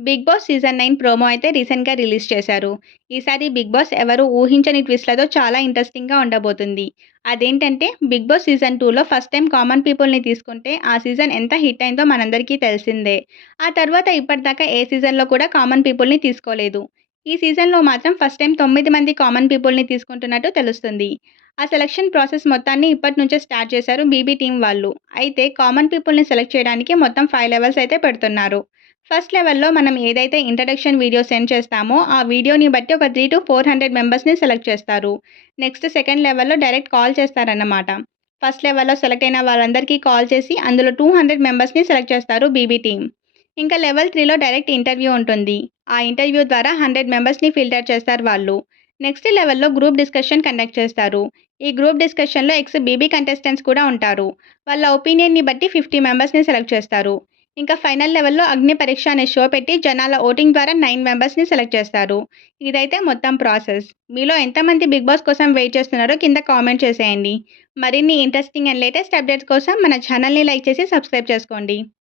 Big boss season nine promo అయితే రీసెంట్‌గా release చేశారు. ఈసారి బిగ్ బాస్ ఎవరు ఊహించని ట్విస్ట్‌లతో చాలా ఇంట్రెస్టింగ్‌గా ఉండబోతుంది. అదేంటంటే బిగ్ బాస్ సీజన్ టూలో ఫస్ట్ టైం కామన్ పీపుల్‌ని తీసుకుంటే ఆ సీజన్ ఎంత హిట్ అయిందో మనందరికీ తెలిసిందే. ఆ తర్వాత ఇప్పటిదాకా ఏ సీజన్‌లో కూడా కామన్ పీపుల్‌ని తీసుకోలేదు. ఈ సీజన్‌లో మాత్రం ఫస్ట్ టైం తొమ్మిది మంది కామన్ పీపుల్‌ని తీసుకుంటున్నట్టు తెలుస్తుంది. ఆ సెలక్షన్ ప్రాసెస్ మొత్తాన్ని ఇప్పటి నుంచే స్టార్ట్ చేశారు బీబీ టీం వాళ్ళు. అయితే కామన్ పీపుల్‌ని సెలెక్ట్ చేయడానికి మొత్తం ఫైవ్ లెవెల్స్ అయితే పెడుతున్నారు. ఫస్ట్ లెవెల్‌లో మనం ఏదైతే ఇంట్రడక్షన్ వీడియో సెండ్ చేస్తామో ఆ వీడియోని బట్టి ఒక 3-400 మెంబర్స్‌ని సెలెక్ట్ చేస్తారు. నెక్స్ట్ సెకండ్ లెవెల్‌లో డైరెక్ట్ కాల్ చేస్తారన్నమాట. ఫస్ట్ లెవెల్‌లో సెలెక్ట్ అయిన వాళ్ళందరికీ కాల్ చేసి అందులో 200 మెంబర్స్‌ని సెలెక్ట్ చేస్తారు బీబీ టీమ్. ఇంకా లెవెల్ త్రీలో డైరెక్ట్ ఇంటర్వ్యూ ఉంటుంది. ఆ ఇంటర్వ్యూ ద్వారా 100 మెంబర్స్‌ని ఫిల్టర్ చేస్తారు వాళ్ళు. నెక్స్ట్ లెవెల్‌లో గ్రూప్ డిస్కషన్ కండక్ట్ చేస్తారు. ఈ గ్రూప్ డిస్కషన్‌లో ఎక్స్ బీబీ కంటెస్టెంట్స్ కూడా ఉంటారు. వాళ్ళ ఒపీనియన్‌ని బట్టి 50 మెంబర్స్‌ని సెలెక్ట్ చేస్తారు. ఇంకా ఫైనల్ లెవెల్‌లో అగ్ని పరీక్ష అనే షో పెట్టి జనాల ఓటింగ్ ద్వారా నైన్ మెంబర్స్‌ని సెలెక్ట్ చేస్తారు. ఇదైతే మొత్తం ప్రాసెస్. మీలో ఎంతమంది బిగ్ బాస్ కోసం వెయిట్ చేస్తున్నారో కింద కామెంట్ చేసేయండి. మరిన్ని ఇంట్రెస్టింగ్ అండ్ లేటెస్ట్ అప్డేట్స్ కోసం మన ఛానల్‌ని లైక్ చేసి సబ్స్క్రైబ్ చేసుకోండి.